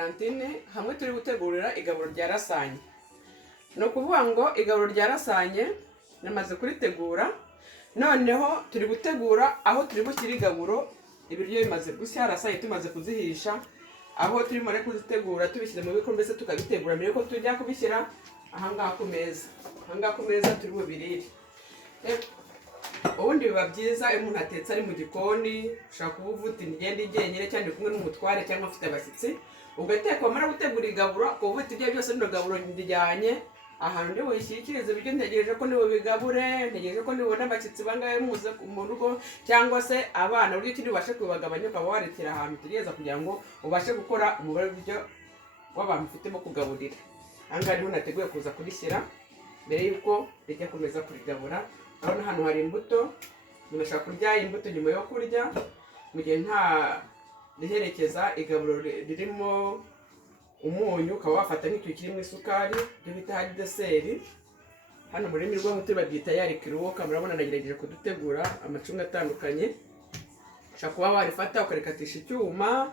Valentine hamwe turi gutegurira igaburo rya rasanye. No kuvuga ngo igaburo rya rasanye namaze kuritegura, noneho turi gutegura aho turi bushyira igaburo. Ibiryo bimaze gushya, rasanye tumaze kuzihisha, aho turi muri kuzitegura tubishyize mu bikombe se tukabitegura mbere ko tujya kubishyira ahangaha ku meza. Ahangaha ku meza turi bubirire. Ubundi biba byiza iyo umuntu atetse ari mu gikoni, ushaka kuba uvuta ingendo igenyere cyane kumwe n'umutware cyangwa afite abashyitsi, ugateka wamara gutegura igaburo, uvuta ibyo byose n'ino gaburo ndijyanye ahantu ndi bushyikirize ibiryo, ntegereje ko nibo bigabure, ntegereje ko nibona abashyitsi bangahe muze mu rugo cyangwa se abana, buryo kindi ubashe kubagabanya ukaba waretera ahantu utegereza kugira ngo ubashe gukora umubare w'ibyo w'abantu ufitemo kugaburira. Ahangaha niho nateguye kuza kurishyira mbere y'uko rijya kumeza kurigabura. Urabona hano hari imbuto, umuntu ashaka kurya imbuto nyuma yo kurya, mu gihe nta riherekeza igaburo ririmo umunyu, ukaba wafata nk'icyo kirimo isukari, ibyo bita hari deseri. Hano mu rurimi rw'umuti babyita yarikiruwoka. Murabona nagerageje kudutegura amacunga atandukanye. Ushaka kuba warifata ukarikatisha icyuma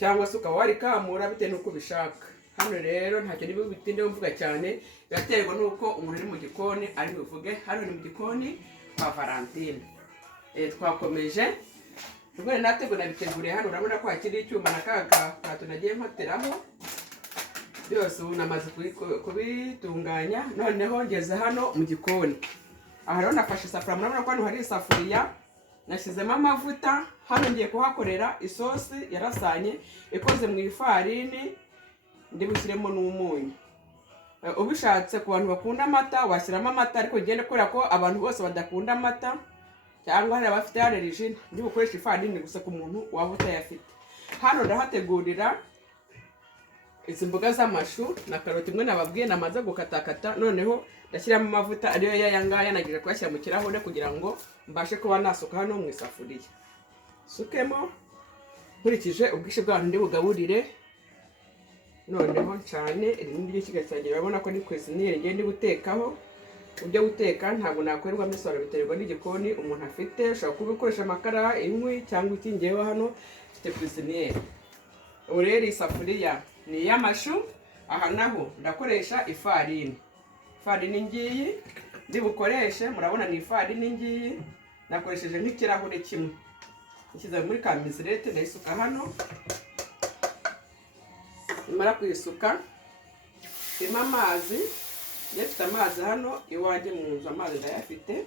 cyangwa se ukaba warikamura bitewe n'uko ubishaka. Hano rero ntacyo niba bitinde mvuga cyane, biraterwa n'uko umuntu ari mu gikoni ari buvuge. Hano ni mu gikoni kwa Valentine. Twakomeje ubwo nategura nabiteguriye hano. Urabona ko hakiri icyuma na kato nagiye mpateraho byose, ubu namaze kubitunganya. Noneho ngeze hano mu gikoni. Aha rero nafashe isafuriya, murabona ko hano hari isafuriya, nashyizemo amavuta. Hano ngiye kuhakorera isosi yarasanye ikoze mu ifarini, ndi bushyiremo n'umunyu. Ubishatse ku bantu bakunda amata washyiramo amata, ariko ngende kubera ko abantu bose badakunda amata cyangwa hari abafite allergie, ndi bukoresha ifarini gusa ku muntu waba utayafite. Hano ndahategurira izi mboga z'amashu na karoti imwe nababwiye namaze gukatakata. Noneho ndashyiramo amavuta ariyo yayangaya, nagiye kuyashyira mu kirahure kugira ngo mbashe kuba nasuka hano mu isafuriya. Sukemo nkurikije ubwinshi bw'abantu ndi bugaburire. Noneho cyane irindi ry'ikiga cyanjye, urabona ko ni kweziniyeri ngiye ndi gutekaho. Ujya guteka ntabwo nakorerwa misoro, biterwa n'igikoni umuntu afite. Ushobora kuba ukoresha amakara, inkwi cyangwa iki. Ngewe hano mfite kweziniyeri. Ubu rero isafuriya ni iy'amashu. Aha naho ndakoresha ifarini. Ifarini ngiyi ndi bukoreshe, murabona ni ifarini ngiyi nakoresheje nk'ikirahure kimwe. Nshyize muri kamizirete ndayisuka hano. Nimara kuyisuka irimo amazi. Yafite amazi hano iwanjye mu nzu, amazi ndayafite.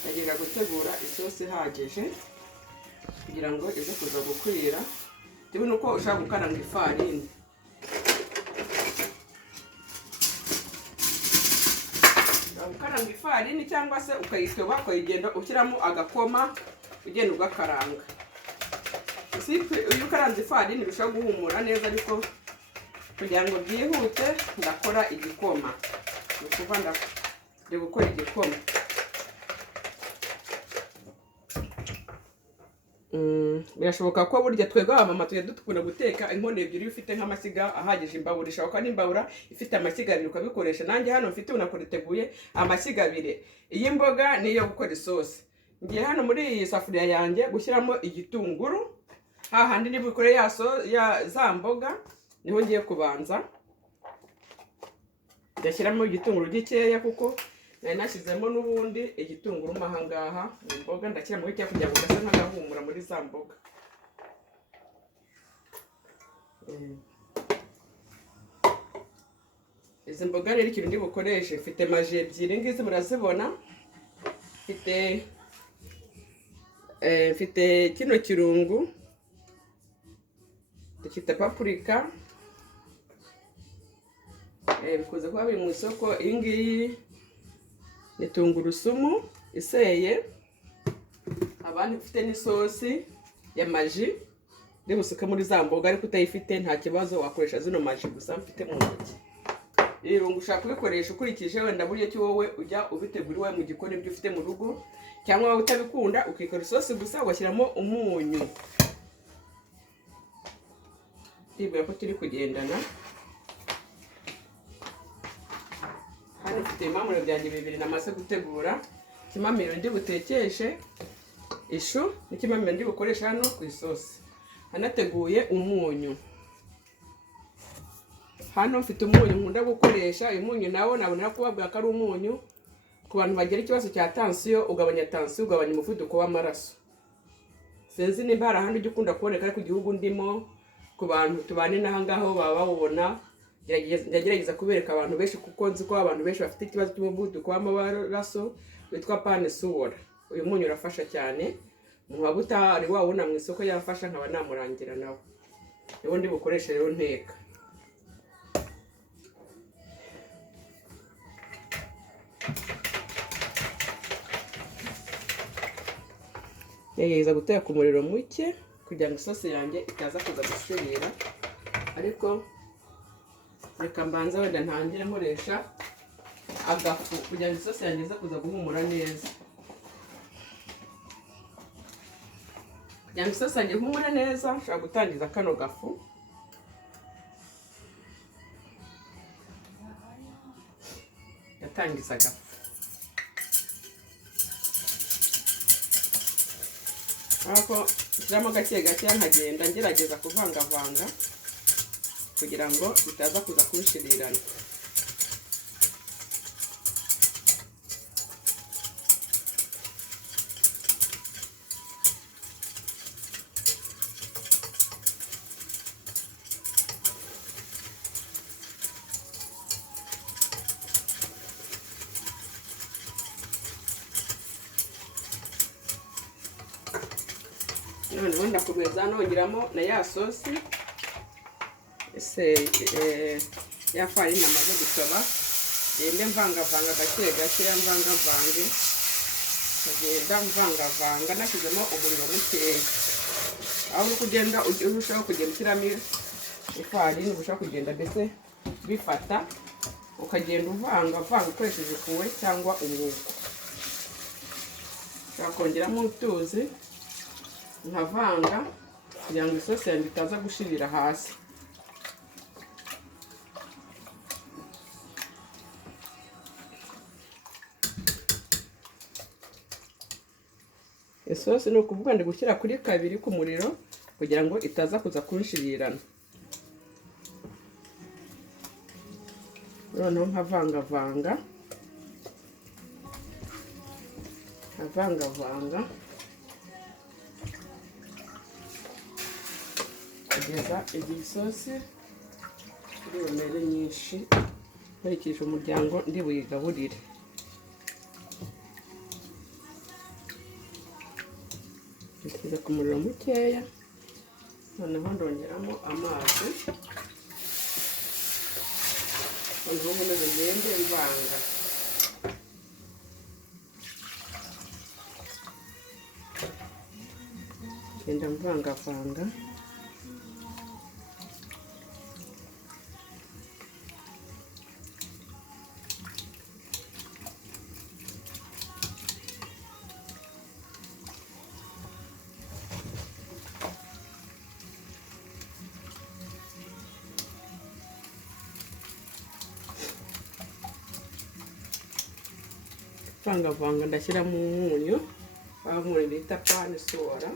Ndagiye gutegura isosi ihagije kugira ngo ize kuza gukwira. Bitewe n'uko ushaka gukaranga ifarini. Ukaranga ifarini cyangwa se ukayitoba ukayigenda ushyiramo agakoma ugenda ugakaranga. Iyo ukaranze ifarini birushaho guhumura neza, ariko kugira ngo byihute ndakora igikoma. Ni ukuvuga ndi gukora igikoma. Birashoboka ko burya twebwe abamama tujya dukunda guteka inkono ebyiri ufite nk'amashyiga ahagije. Imbabura ishobora kuba n'imbabura ifite amashyiga abiri ukabikoresha. Nanjye hano mfite unakoriteguye amashyiga abiri. Iyi mboga ni iyo gukora isosi. Ngiye hano muri iyi safuriya yanjye gushyiramo igitunguru. Hahandi nibukore ya za mboga niho ngiye kubanza. Ndashyiramo igitunguru gikeya kuko nari nashyizemo n'ubundi igitunguru mo ahangaha mu mboga. Ndashyiramo gikeya kugira ngo gase nk'agahumura muri za mboga. Izi mboga rero ikintu ndi bukoreshe, mfite maji ebyiri ngizi murazibona. Mfite kino kirungu dufite paprika, bikuze kuba biri mu isoko. Iyi ngiyi ni tungurusumu iseye. Abandi ufite n'isosi ya maji ndi busuke muri za mboga, ariko utayifite nta kibazo wakoresha zino maji gusa mfite mu ntoki. Irungu ushaka kubikoresha ukurikije wenda buryo ki wowe ujya ubitegura iwawe mu gikoni ibyo ufite mu rugo, cyangwa waba utabikunda ukikora isosi gusa ugashyiramo umunyu. Ndibwira ko turi kugendana. Hano mfite ibimamuro byanjye bibiri namaze gutegura. Ikimamiro ndi butekeshe ishu n'ikimamiro ndi bukoresha hano ku isosi. hanateguye umunyu. Hano mfite umunyu nkunda gukoresha. Uyu munyu nawo nabona kubabwira ko ari umunyu ku bantu bagira ikibazo cya tension, ugabanya tension, ugabanya umuvuduko w'amaraso. Sinzi nimba hari ahandi ujya ukunda kuboneka ari ku gihugu ndimo, ku bantu tubane n'aha ngaho baba bawubona. Ndagerageza kubereka abantu benshi kuko nzi ko abantu benshi bafite ikibazo cy'umuvuduko w'amaraso witwa Panesuwora. Uyu munyu urafasha cyane. Mu mavuta ari wawubona mu isoko yafasha, nkaba namurangira nawe. Niwo ndi bukoreshe rero nteka. Ngerageza guteka ku muriro muke kugira ngo isosi yanjye itaza kuza gushirira, ariko reka mbanza wenda ntangire nkoresha agafu kugira ngo isosi yanjye ize kuza guhumura neza. Kugira ngo isosi yanjye ihumure neza, nshobora gutangiza kano gafu. Yatangiza agafu. Ako shyiramo gake gake nkagenda ngerageza kuvangavanga kugira ngo bitaza kuza kunshirirana. Noneho ndakomeza nongeramo na ya sosi ya farini amaze gutoba, ngende mvangavanga gake gake, mvangavange, nkagenda mvangavanga nashyizemo umuriro mukeya. Aho uri kugenda urushaho kugenda ushyiramo ifarini, urushaho kugenda mbese bifata, ukagenda uvangavanga ukoresheje ifuwe cyangwa umwuko. Ushobora kongeramo utuzi nkavanga kugira ngo isosi yanjye itaza gushirira hasi. Isosi ni ukuvuga ndi gushyira kuri 2 ku muriro kugira ngo itaza kuza kunshirirana. Noneho nkavangavanga kugeza igihe isosi iri bumere nyinshi nkurikije umuryango ndi buyigaburire. Nshyize ku muriro mukeya, noneho ndongeramo amazi. Noneho nkomeze ngende mvanga. Ngenda mvangavanga. Vangavanga ndashyiramo umunyu, bamuri bita Panesuwora.